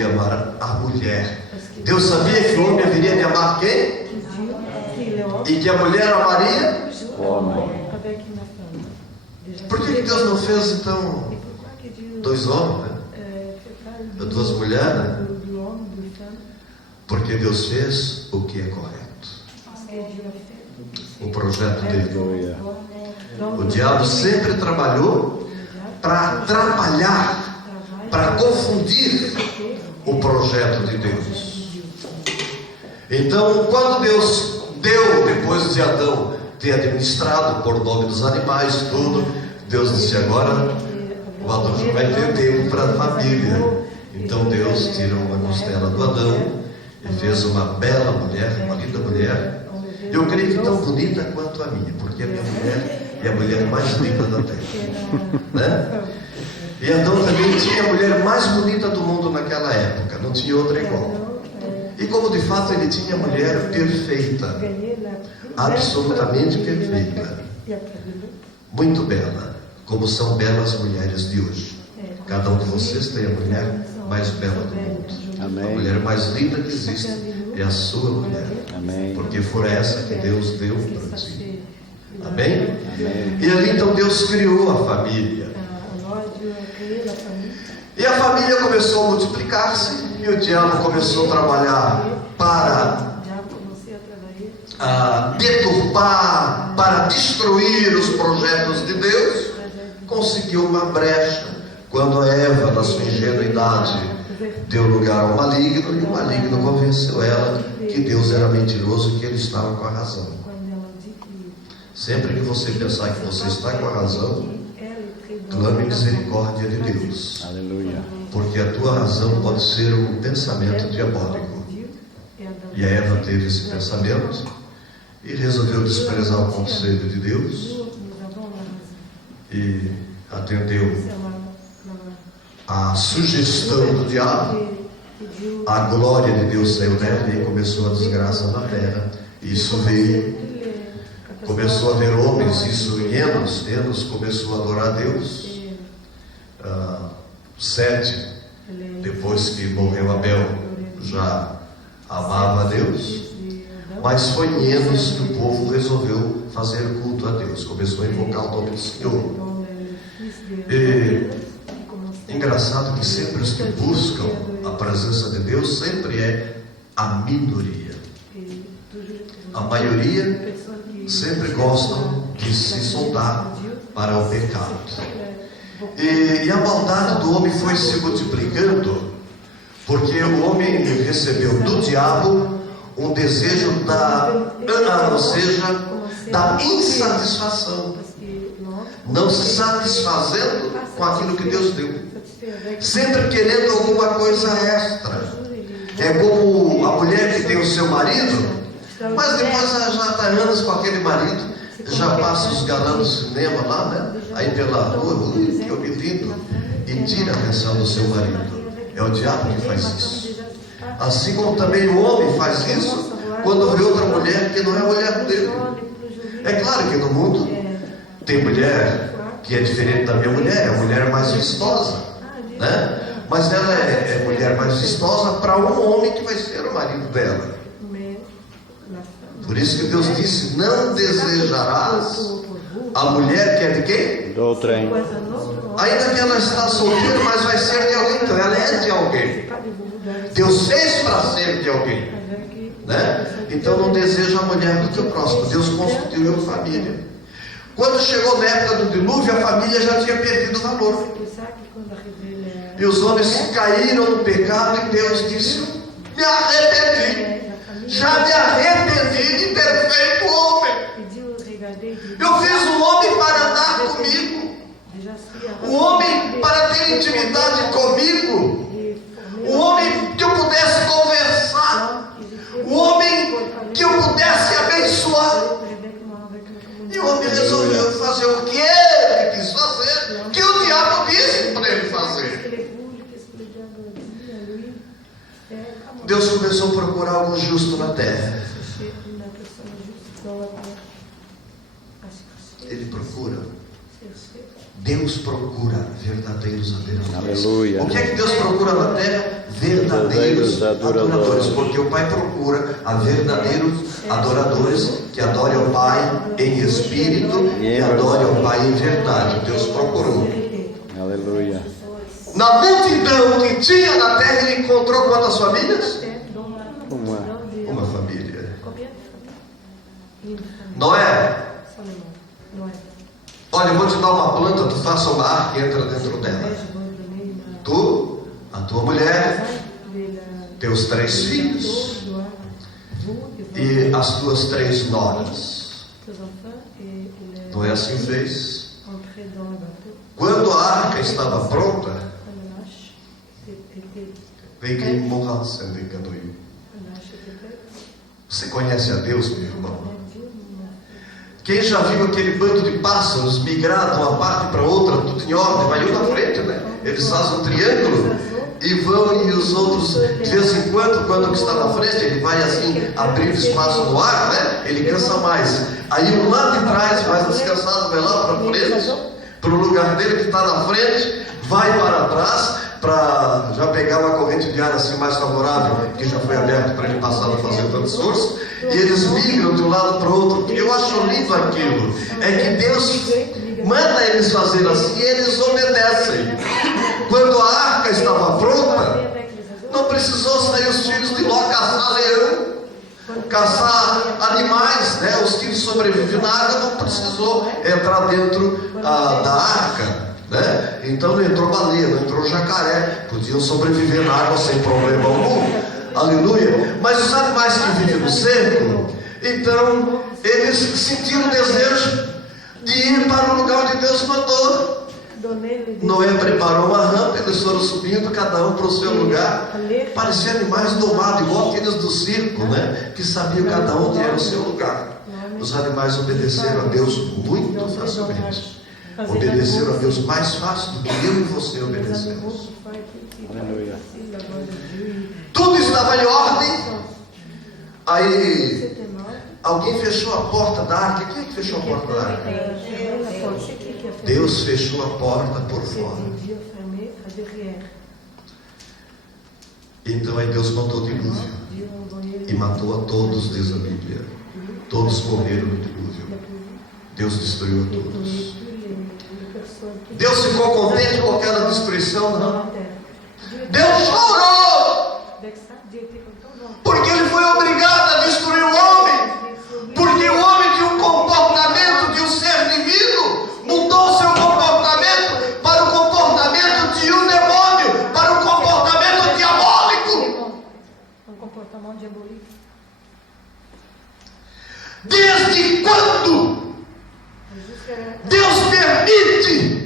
iria amar a mulher. Deus sabia que o homem haveria de amar quem? E que a mulher amaria o homem. Por que Deus não fez então 2 homens, né? 2 mulheres, né? Porque Deus fez o que é correto. O projeto dele. O diabo sempre trabalhou para atrapalhar, para confundir o projeto de Deus. Então, quando Deus deu, depois de Adão ter administrado por nome dos animais, tudo, Deus disse: agora o Adão vai ter tempo para a família. Então Deus tirou uma costela do Adão e fez uma bela mulher, uma linda mulher. Eu creio que tão bonita quanto a minha, porque a minha mulher é a mulher mais linda da terra, né? E Adão também tinha a mulher mais bonita do mundo naquela época, não tinha outra igual. E como de fato ele tinha a mulher perfeita, absolutamente perfeita, muito bela, como são belas mulheres de hoje. Cada um de vocês tem a mulher mais bela do mundo. Amém. A mulher mais linda que existe é a sua mulher. Amém. Porque foi essa que Deus deu para ti. Amém? Amém. E ali então Deus criou a família. E a família começou a multiplicar-se. E o diabo começou a trabalhar para deturpar, para destruir os projetos de Deus. Conseguiu uma brecha quando a Eva, na sua ingenuidade, deu lugar ao maligno, e o maligno convenceu ela que Deus era mentiroso e que ele estava com a razão. Sempre que você pensar que você está com a razão, clame misericórdia de Deus. Aleluia. Porque a tua razão pode ser um pensamento diabólico. E a Eva teve esse pensamento e resolveu desprezar o conselho de Deus e atendeu a sugestão do diabo. A glória de Deus saiu dela e começou a desgraça na terra. Isso veio, começou a haver homens, isso em Enos começou a adorar a Deus. Sete, depois que morreu Abel, já amava a Deus. Mas foi em Enos que o povo resolveu fazer culto a Deus, começou a invocar o nome do Senhor. Engraçado que sempre os que buscam a presença de Deus sempre é a minoria. A maioria sempre gostam de se soltar para o pecado. E a maldade do homem foi se multiplicando, porque o homem recebeu do diabo um desejo da insatisfação, não se satisfazendo com aquilo que Deus deu, sempre querendo alguma coisa extra. É como a mulher que tem o seu marido, mas depois ela já está anos com aquele marido, já passa os galãs do cinema lá, né? Aí pela rua, que homem lindo, e tira a atenção do seu marido. É o diabo que faz isso. Assim como também o homem faz isso quando vê outra mulher que não é a mulher dele. É claro que no mundo tem mulher que é diferente da minha mulher, é a mulher mais vistosa, né? Mas ela é mulher mais vistosa para um homem que vai ser o marido dela. Por isso que Deus disse: não desejarás a mulher que é de quem? Do trem. Ainda que ela está solteira, mas vai ser de alguém, então ela é de alguém. Deus fez para ser de alguém, né? Então não deseja a mulher do teu próximo. Deus constituiu a família. Quando chegou na época do dilúvio, a família já tinha perdido o valor. E os homens caíram no pecado e Deus disse: me arrependi. Já me arrependi de ter feito o homem. Eu fiz o homem para andar comigo, o homem para ter intimidade comigo, o homem que eu pudesse conversar, o homem que eu pudesse abençoar. E o homem resolveu fazer o que ele quis fazer, que o diabo disse para ele fazer. Deus começou a procurar algo justo na terra. Ele procura. Deus procura verdadeiros adoradores. Aleluia. O que é que Deus procura na terra? verdadeiros adoradores, porque o Pai procura a verdadeiros adoradores que adorem ao Pai em espírito e adorem ao Pai em verdade. Deus procurou. Aleluia. Na multidão que tinha na terra, ele encontrou quantas famílias? Uma família. Noé. Olha, eu vou te dar uma planta, tu faça uma arca e entra dentro dela. Tu, a tua mulher, teus 3 filhos e as tuas 3 noras. Noé assim fez. Quando a arca estava pronta, vem quem morra sendo enganou. Você conhece a Deus, meu irmão? Quem já viu aquele bando de pássaros migrar de uma parte para outra, tudo em ordem, vai um na frente, né? Eles fazem um triângulo e vão, e os outros, de vez em quando o que está na frente, ele vai assim, abrindo espaço no ar, né? Ele cansa mais. Aí um lá de trás, mais descansado, vai lá para frente, para o lugar dele que está na frente, vai para trás, para já pegar uma corrente de ar assim mais favorável, que já foi aberto para ele passar a fazer tanto esforço, e eles migram de um lado para o outro. Eu acho lindo aquilo, é que Deus manda eles fazer assim e eles obedecem. Quando a arca estava pronta, não precisou sair os filhos de Ló caçar leão, caçar animais, né? Os que sobrevivem na água não precisou entrar dentro da arca. Né? Então não entrou baleia, não entrou jacaré, podiam sobreviver na água sem problema algum, aleluia. Mas os animais que vivem no cerco, então eles sentiram o desejo de ir para o lugar onde Deus mandou. Noé preparou uma rampa, eles foram subindo, cada um para o seu lugar. Pareciam animais domados, igual aqueles do circo, né? Que sabiam cada um onde era o seu lugar. Os animais obedeceram a Deus muito facilmente. Obedeceram a Deus mais fácil do que eu e você obedecemos. Aleluia. Tudo estava em ordem. Aí alguém fechou a porta da arca. Quem é que fechou a porta da arca? Deus fechou a porta por fora. Então aí Deus mandou dilúvio e matou a todos, diz a Bíblia. Todos morreram no dilúvio. Deus destruiu a todos. Deus ficou contente com aquela destruição? Não. Deus chorou, porque ele foi obrigado a destruir o homem, porque o homem tinha um comportamento de um ser divino, mudou seu comportamento para o comportamento de um demônio, para o comportamento diabólico. Desde quando Deus permite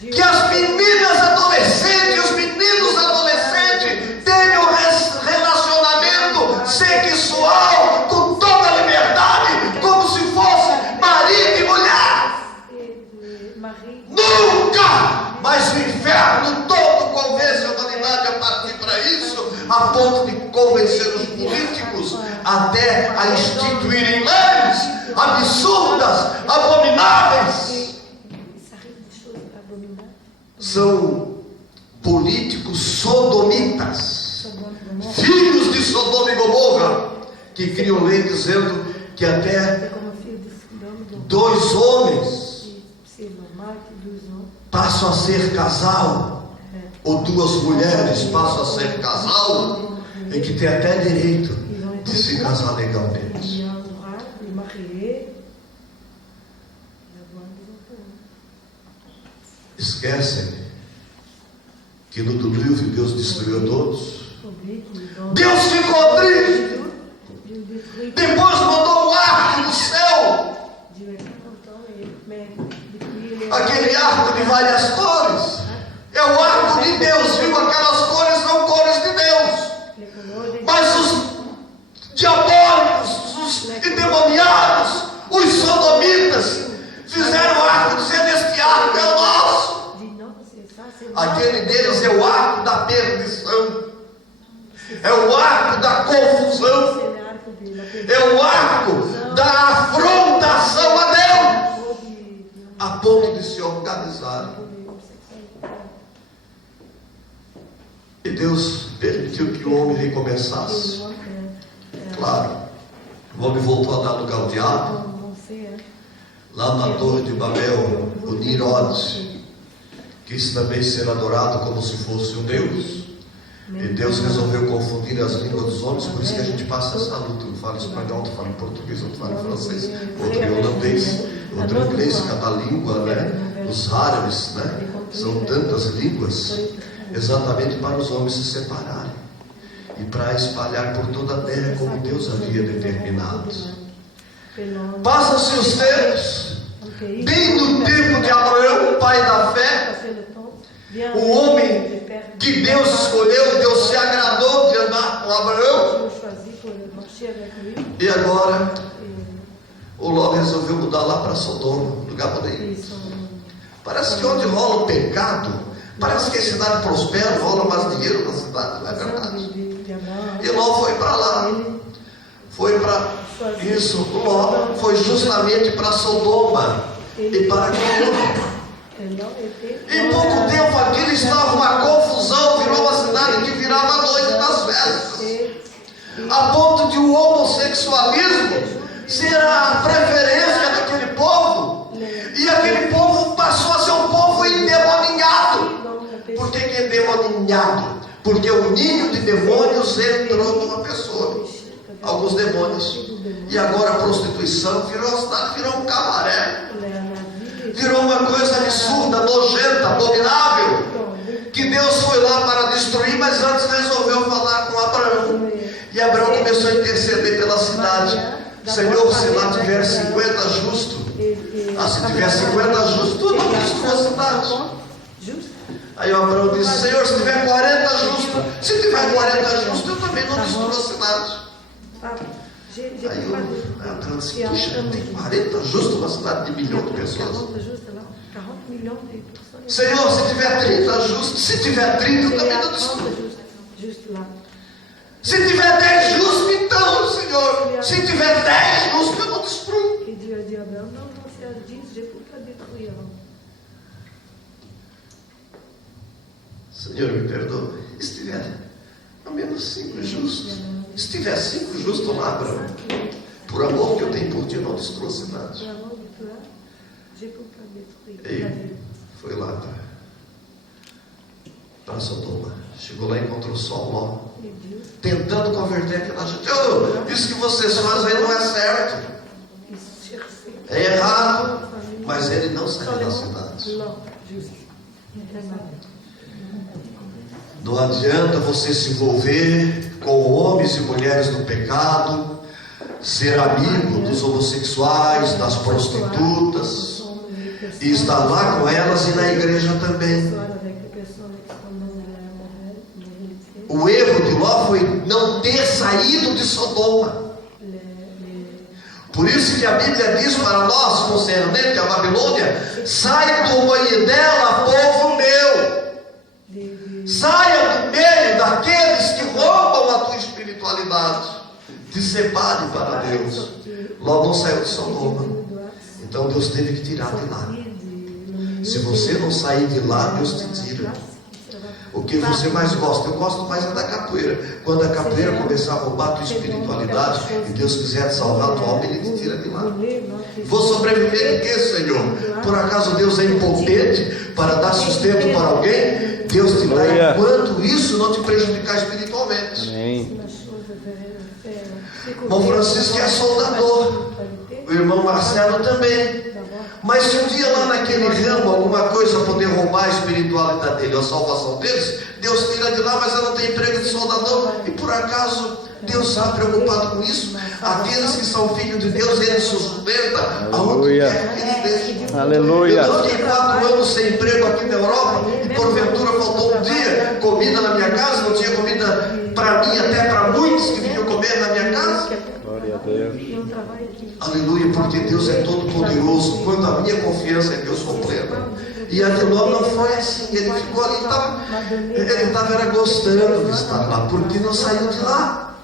que as meninas adolescentes, os meninos adolescentes tenham relacionamento sexual com toda a liberdade, como se fosse marido e mulher? Nunca! Mas o inferno todo convence a humanidade a partir para isso, a ponto de convencer os políticos até a instituírem leis absurdas, abomináveis. São políticos sodomitas, filhos de Sodoma e Gomorra, que criam lei dizendo que até 2 homens passam a ser casal, ou 2 mulheres passam a ser casal, e que tem até direito de se casar legalmente. Esquecem que no dilúvio Deus destruiu a todos. Deus ficou triste. Depois mandou um arco do céu, aquele arco de várias cores. É o arco de Deus, viu? Aquelas cores são cores de Deus. Mas os diabólicos, os endemoniados, os sodomitas fizeram o arco dizendo: este arco é o nosso. Aquele deles é o arco da perdição, é o arco da confusão, é o arco da afrontação a Deus, a ponto de se organizar. E Deus permitiu. permitiu que o homem recomeçasse. Claro, o homem voltou a dar lugar ao diabo. Lá na Torre de Babel, o Nimrod quis também ser adorado como se fosse um Deus. E Deus resolveu confundir as línguas dos homens, por isso que a gente passa essa luta. Um fala espanhol, outro fala português, outro fala francês, outro holandês, outro inglês, cada língua, né? Os árabes, né? São tantas línguas, exatamente para os homens se separarem e para espalhar por toda a terra como Deus havia determinado. Passam-se os tempos, bem no tempo de Abraão, pai da fé, o homem que Deus escolheu, Deus se agradou de andar com Abraão. E agora o Ló resolveu mudar lá para Sodoma, no Gabarim. Parece que onde rola o pecado, parece que a cidade prospera, rola mais dinheiro na cidade, não é verdade? E Ló foi para lá. Foi para isso, Ló foi justamente para Sodoma e para Gomorra. Em pouco tempo aquilo estava uma confusão, virou uma cidade que virava a noite das festas, a ponto de o homossexualismo ser a preferência daquele povo, e aquele povo passou a ser um povo endemoninhado. Por que é endemoninhado? Porque o ninho de demônios entrou numa pessoa, alguns demônios, e agora a prostituição virou a cidade, virou um cabaré. Virou uma coisa absurda, nojenta, abominável, que Deus foi lá para destruir, mas antes resolveu falar com Abraão. E Abraão começou a interceder pela cidade. Senhor, se lá tiver 50 justos, se tiver 50 justos, tu não destrua a cidade. Aí o Abraão disse: Senhor, se tiver 40 justos, se tiver 40 justos, eu também não destruo a cidade. Aí o Abraão disse: puxa, tem 40 justos numa cidade de 1 milhão de pessoas. Senhor, se tiver 30 justos, se tiver 30, eu também não destruo. Se tiver 10 justos, então, Senhor, se tiver 10 justos, eu não destruo. Senhor, me perdoe. E se tiver ao menos 5 justos, se tiver 5 justos lá, Abraão, por amor que eu tenho por ti, eu não destruo a cidade. E foi lá para Sodoma. Chegou lá e encontrou só Ló, tentando converter aquela gente. Isso que vocês fazem não é certo, é errado. Mas ele não saiu da cidade. Não adianta você se envolver com homens e mulheres no pecado, ser amigo dos homossexuais, das prostitutas, e estar lá com elas e na igreja também. O erro de Ló foi não ter saído de Sodoma. Por isso que a Bíblia diz para nós, concernente à Babilônia: sai do meio dela, povo meu. Saia do meio daqueles que roubam a tua espiritualidade. Te separe para Deus. Ló não saiu de Sodoma. Então Deus teve que tirar de lá. Se você não sair de lá, Deus te tira. O que você mais gosta? Eu gosto mais é da capoeira. Quando a capoeira começar a roubar a tua espiritualidade e Deus quiser te salvar a tua alma, Ele te tira de lá. Vou sobreviver de quê, Senhor? Por acaso Deus é impotente para dar sustento para alguém? Deus te dá enquanto isso não te prejudicar espiritualmente. Amém. Irmão Francisco é soldador, o irmão Marcelo também. Mas se um dia lá naquele ramo alguma coisa poder roubar a espiritualidade dele, a salvação deles, Deus tira de lá, mas ela tem emprego de soldador. E por acaso Deus está preocupado com isso? Aqueles que são filhos de Deus, Ele sustenta aonde quer que eles deixem. Aleluia. Eu fiquei 4 anos sem emprego aqui na Europa, e porventura faltou um dia comida na minha casa, não tinha comida para mim, até para muitos que vinham comer na minha casa. Glória a Deus. Aleluia, porque Deus é todo poderoso. Quando a minha confiança em Deus completa. E Adelon não foi assim. Ele ficou ali, ele estava gostando de estar lá, porque não saiu de lá.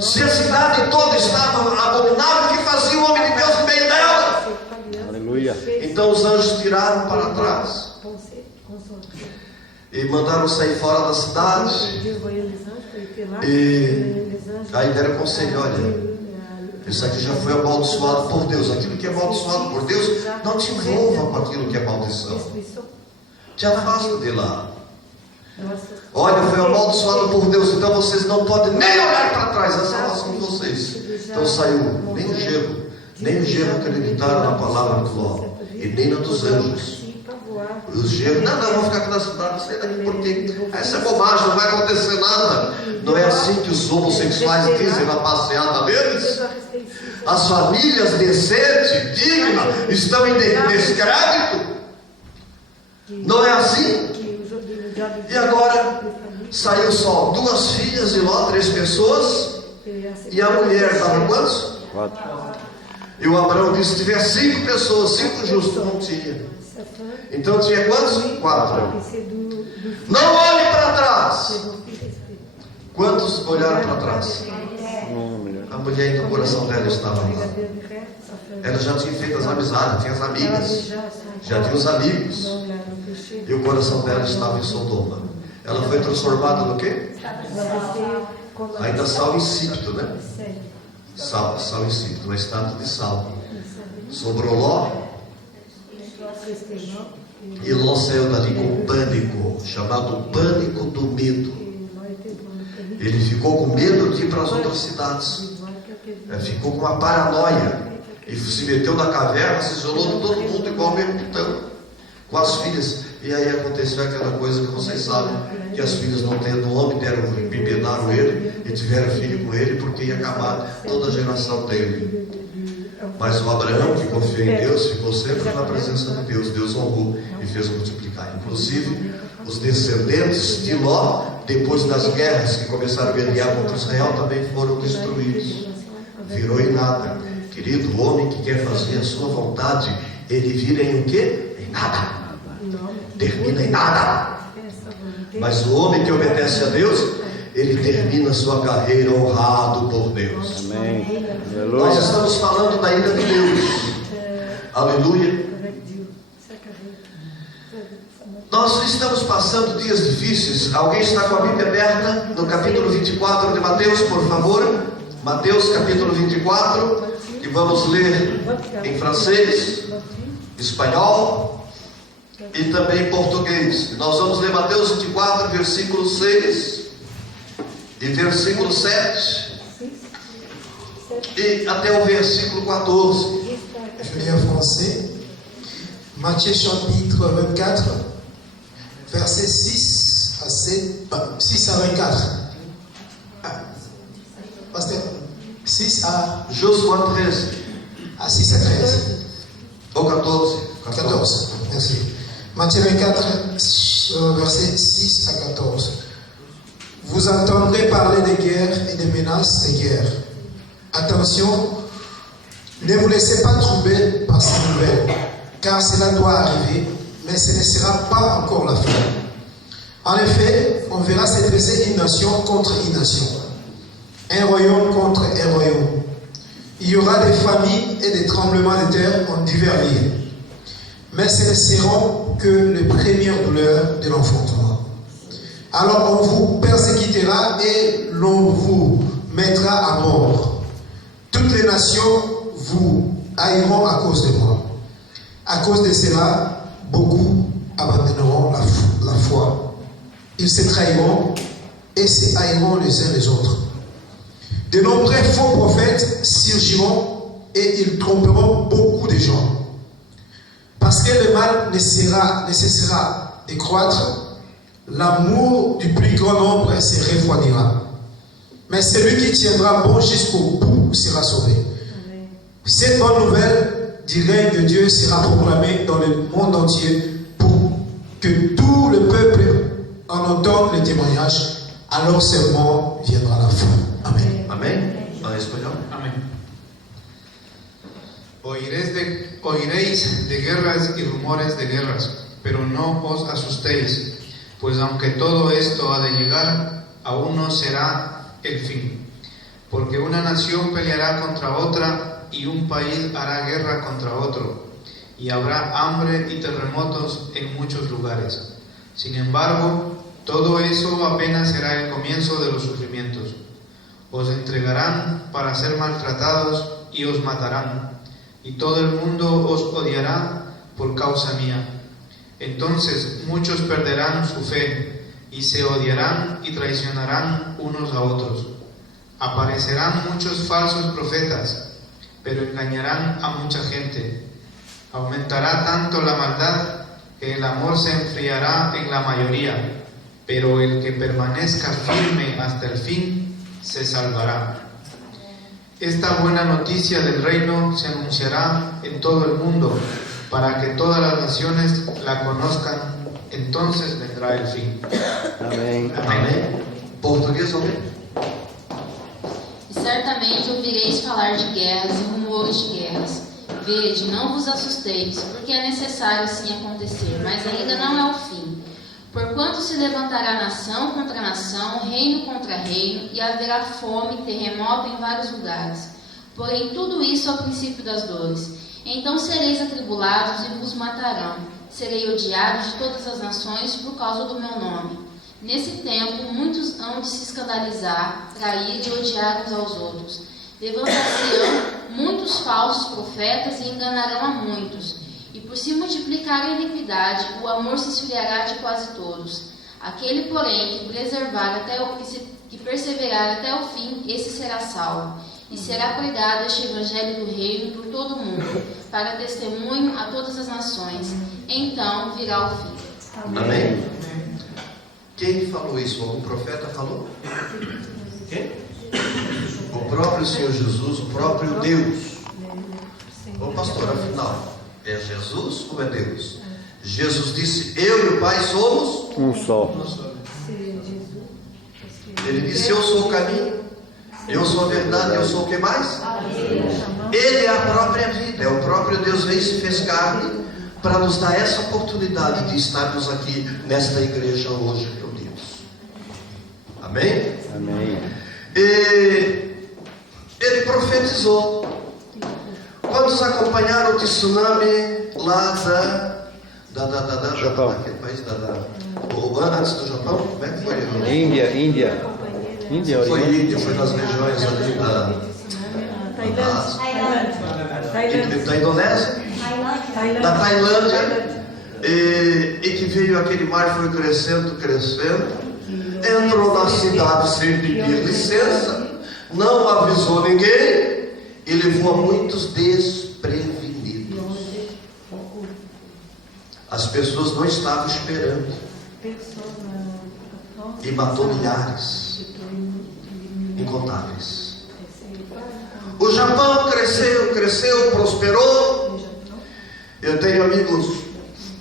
Se a cidade toda estava abominável, o que fazia o homem de Deus no meio dela? Aleluia. Então os anjos tiraram para trás e mandaram sair fora da cidade. E aí deram conselho, olha, isso aqui já foi amaldiçoado por Deus. Aquilo que é amaldiçoado por Deus, não te envolva com aquilo que é maldição. Te afasta de lá. Olha, foi amaldiçoado por Deus, então vocês não podem nem olhar para trás. É a salvação de vocês. Então saiu nem o gerro acreditaram na palavra do Ló, e nem na dos anjos. Os gerros, não, vou ficar aqui na cidade, sai daqui porque essa é bobagem, não vai acontecer nada. Não é assim que os homossexuais dizem na passeada deles? As famílias decentes, dignas, estão em descrédito? Não é assim? E agora saiu só 2 filhas de Ló, 3 pessoas, e a mulher estava quantos? 4. E o Abraão disse: se tiver 5 pessoas, 5 justos, não tinha. Então tinha quantos? 4. Não olhe para trás. Quantos olharam para trás? A mulher ainda, o coração dela estava lá. Ela já tinha feito as amizades, tinha as amigas, já tinha os amigos. E o coração dela estava em Sodoma. Ela foi transformada no quê? Ainda sal insípido, né? Sal insípido, um estado de sal. Sobrou Ló. E Ló saiu dali com pânico, chamado pânico do medo. Ele ficou com medo de ir para as outras cidades. Ficou com uma paranoia. E se meteu na caverna, se isolou de todo mundo, igual o mesmo pitão, com as filhas. E aí aconteceu aquela coisa que vocês sabem, que as filhas não tendo homem, embebedaram ele e tiveram filho com ele, porque ia acabar toda a geração dele. Mas o Abraão, que confiou em Deus, ficou sempre na presença de Deus. Deus honrou e fez multiplicar. Inclusive, os descendentes de Ló, depois das guerras que começaram a guerrear contra Israel, também foram destruídos. Virou em nada. Querido, o homem que quer fazer a sua vontade, ele vira em o quê? Em nada. Termina em nada. Mas o homem que obedece a Deus, ele termina a sua carreira honrado por Deus. Amém. Nós estamos falando da ira de Deus. Aleluia. Nós estamos passando dias difíceis. Alguém está com a Bíblia aberta no capítulo 24 de Mateus, por favor? Mateus capítulo 24, que vamos ler em francês, espanhol e também em português. Nós vamos ler Mateus 24, versículo 6 e versículo 7 e até o versículo 14. Je lis en français. Matthieu chapitre 24, versets 6 à 24. Pasteur, 6 à Josué 13. À 6 à 13. Ou 14. 14. Merci. Matthieu 24, versets 6 à 14. Vous entendrez parler des guerres et des menaces des guerres. Attention, ne vous laissez pas troubler par ces nouvelles, car cela doit arriver, mais ce ne sera pas encore la fin. En effet, on verra se dresser une nation contre une nation, un royaume contre un royaume. Il y aura des famines et des tremblements de terre en divers lieux, mais ce ne seront que les premières douleurs de l'enfantement. Alors on vous persécutera et l'on vous mettra à mort. Toutes les nations vous haïront à cause de moi. À cause de cela, beaucoup abandonneront la foi. Ils se trahiront et se haïront les uns les autres. De nombreux faux prophètes surgiront et ils tromperont beaucoup de gens. Parce que le mal ne cessera de croître, l'amour du plus grand nombre se refroidira. Mais celui qui tiendra bon jusqu'au bout sera sauvé. Amen. Cette bonne nouvelle du règne de Dieu sera proclamée dans le monde entier pour que tout le peuple en entende le témoignage. Alors seulement viendra la fin. Amen. Amen. En español. Amén. Oiréis de guerras y rumores de guerras, pero no os asustéis, pues aunque todo esto ha de llegar, aún no será el fin. Porque una nación peleará contra otra y un país hará guerra contra otro, y habrá hambre y terremotos en muchos lugares. Sin embargo, Todo eso apenas será el comienzo de los sufrimientos. Os entregarán para ser maltratados y os matarán, y todo el mundo os odiará por causa mía. Entonces muchos perderán su fe, y se odiarán y traicionarán unos a otros. Aparecerán muchos falsos profetas, pero engañarán a mucha gente. Aumentará tanto la maldad que el amor se enfriará en la mayoría, pero el que permanezca firme hasta el fin se salvará. Esta buena noticia del reino se anunciará en todo el mundo, para que todas las naciones la conozcan, entonces vendrá el fin. Amém. Amém? Português, amém? E certamente ouvireis falar de guerras e rumores de guerras. Vede, não vos assusteis, porque é necessário assim acontecer, mas ainda não é o fim. Porquanto se levantará nação contra nação, reino contra reino, e haverá fome, terremoto em vários lugares. Porém, tudo isso é o princípio das dores. Então sereis atribulados e vos matarão. Serei odiado de todas as nações por causa do meu nome. Nesse tempo, muitos hão de se escandalizar, trair e odiar uns aos outros. Levantar-se-ão muitos falsos profetas e enganarão a muitos. E por se multiplicar a iniquidade, o amor se esfriará de quase todos. Aquele, porém, que perseverar até o fim, esse será salvo. E será pregado este evangelho do reino por todo o mundo, para testemunho a todas as nações. Então virá o fim. Amém? Quem falou isso? Algum profeta falou? Quem? O próprio Senhor Jesus, o próprio Deus. Ô pastor, afinal, é Jesus ou é Deus? Jesus disse, eu e o Pai somos Um só. Ele disse, eu sou o caminho, eu sou a verdade, eu sou o que mais? Ele é a própria vida, é o próprio Deus veio e se fez carne para nos dar essa oportunidade de estarmos aqui nesta igreja hoje reunidos. Amém? Amém. E ele profetizou. Quantos acompanharam o tsunami lá Japão. daquele país antes do Japão? Como é que foi? Índia. Foi Índia, foi nas regiões ali da Indonésia, da Tailândia, e que veio aquele mar, foi crescendo, entrou na cidade sem pedir licença, não avisou ninguém e levou a muitos desprevenidos. As pessoas não estavam esperando e matou milhares, incontáveis. O Japão cresceu, prosperou. Eu tenho amigos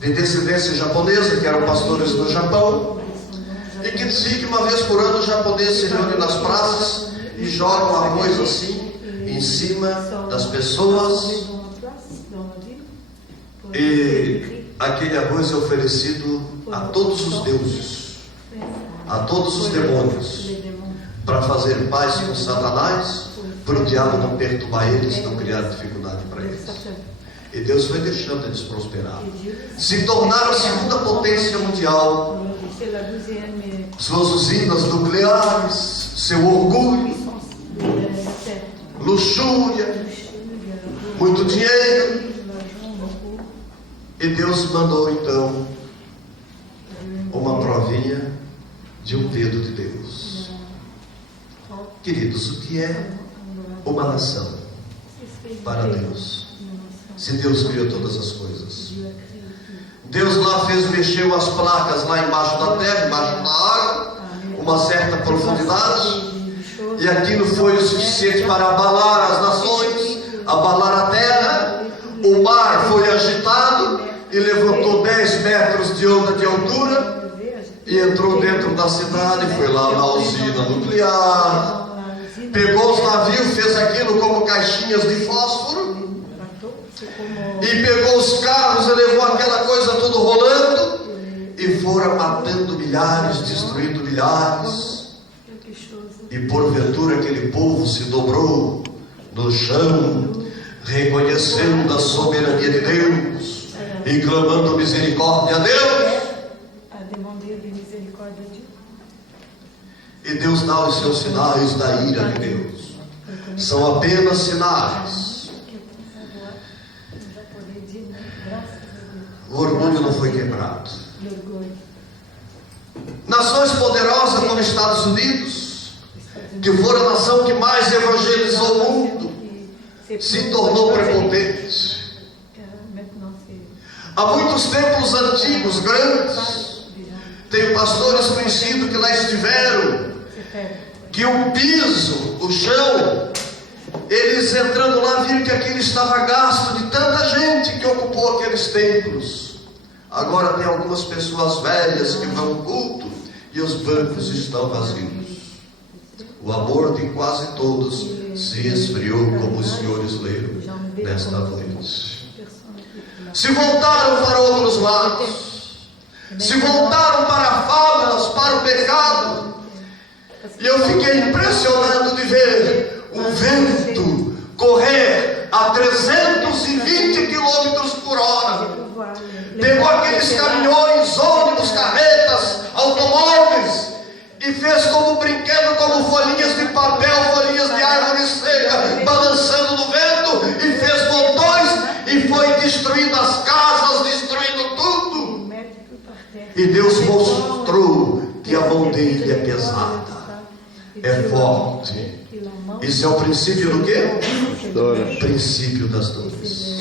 de descendência japonesa que eram pastores no Japão e que diziam que uma vez por ano os japoneses se reúnem nas praças e jogam arroz assim em cima das pessoas, e aquele arroz é oferecido a todos os deuses, a todos os demônios, para fazer paz com Satanás, para o diabo não perturbar eles, não criar dificuldade para eles. E Deus foi deixando eles prosperar. Se tornaram a segunda potência mundial. Suas usinas nucleares, seu orgulho, luxúria, muito dinheiro. E Deus mandou então uma provinha de um dedo de Deus. Queridos, o que é uma nação para Deus? Se Deus criou todas as coisas, Deus lá mexeu as placas lá embaixo da terra, embaixo da água, uma certa profundidade, e aquilo foi o suficiente para abalar as nações, abalar a terra. O mar foi agitado e levantou 10 metros de onda de altura e entrou dentro da cidade, foi lá na usina nuclear, pegou os navios, fez aquilo como caixinhas de fósforo, e pegou os carros e levou aquela coisa tudo rolando, e foram matando milhares, destruindo milhares. E porventura aquele povo se dobrou no chão, reconhecendo a soberania de Deus e clamando misericórdia a Deus. Deus dá os seus sinais da ira de Deus. São apenas sinais. O orgulho não foi quebrado. Nações poderosas como Estados Unidos, que foram a nação que mais evangelizou o mundo, se tornou prepotente. Há muitos templos antigos, grandes, tem pastores conhecidos que lá estiveram, que o piso, o chão, eles entrando lá viram que aquilo estava gasto de tanta gente que ocupou aqueles templos. Agora tem algumas pessoas velhas que vão ao culto e os bancos estão vazios. O amor de quase todos se esfriou, como os senhores leram nesta noite. Se voltaram para outros lados, se voltaram para fábulas, para o pecado. E eu fiquei impressionado de ver o vento correr a 320 km por hora. Pegou aqueles caminhões, ônibus, carretas, automóveis e fez como brinquedo, como folhinhas de papel, folhinhas de árvore seca, balançando no vento, e fez montões e foi destruindo as casas, destruindo tudo. E Deus mostrou que a mão dele é pesada, é forte. Isso é o princípio do quê? Princípio das dores.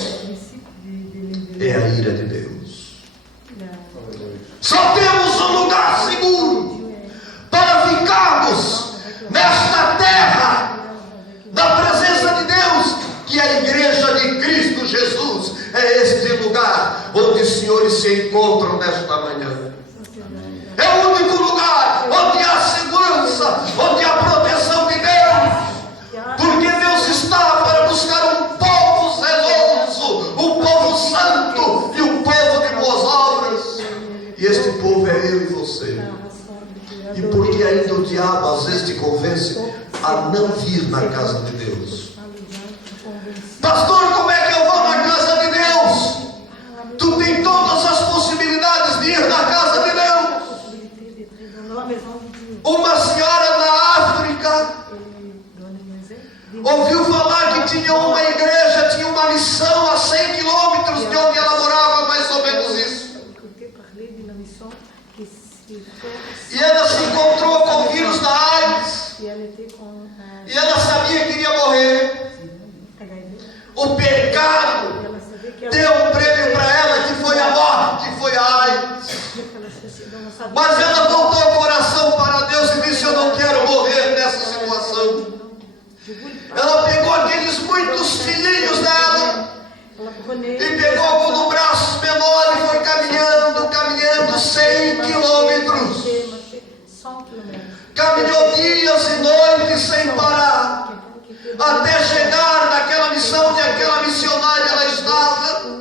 É a ira de Deus. Só temos um lugar seguro para ficarmos nesta terra da presença de Deus, que é a igreja de Cristo Jesus. É este lugar onde os senhores se encontram nesta manhã. É o único lugar onde há segurança, onde há proteção de Deus, porque Deus está para buscar um povo zeloso, um povo santo e um povo de boas obras. E este povo é eu e você. E porque ainda o diabo às vezes te convence a não vir na casa de Deus. Pastor, como é que eu vou na casa de Deus? Tu tem todas as possibilidades de ir na casa de Deus. Uma senhora na África ouviu falar que tinha uma igreja, tinha uma missão a 100 quilômetros de onde ela morava, mais ou menos isso. E ela se encontrou com o vírus da AIDS. E ela sabia que iria morrer. O pecado deu um prêmio para ela, que foi a morte, que foi a AIDS. Mas ela voltou o coração para Deus e disse: eu não quero morrer nessa situação. Ela pegou aqueles muitos filhinhos dela e pegou no braço menor e foi caminhando 100 quilômetros. Caminhou dias e noites sem parar, até chegar naquela missão onde aquela missionária ela estava.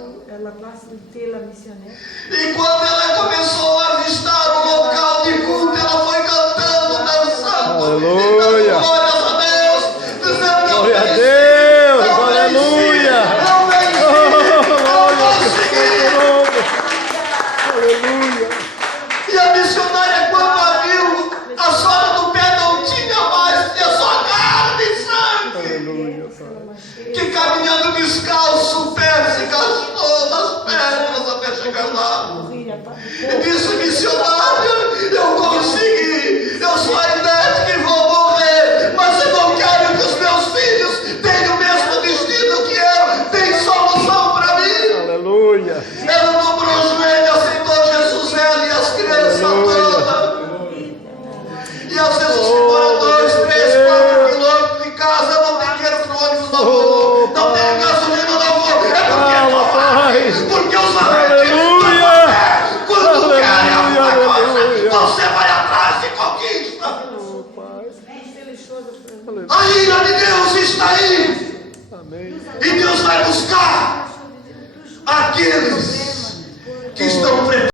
E quando ela começou a avistar o local de culto, ela foi cantando, dançando, Aleluia. e dando glórias a Deus, dizendo: Glória a Deus, aleluia. Eu consegui. Aleluia. E a missionária, quando a viu, a sola do pé não tinha mais, tinha só carne e sangue. Aleluia, Pai. Que caminhando descalço, o pé se gastou nas pernas até chegar lá. E disse: missionária, eu consegui, eu sou a idade que vou morrer, mas eu não quero que os meus filhos tenham o mesmo destino que eu, tem solução para mim. Aleluia. Ela dobrou o joelho, aceitou Jesus, ela e as crianças todas. E às vezes você mora 2, 3, 4 quilômetros de casa, não tem dinheiro para o ônibus, não vou, não tem gasolina, não vou. É porque os arrependidos, quando querem alguma coisa, você vai atrás e conquista. A ira de Deus está aí. Amém. E Deus vai buscar aqueles que estão preparados.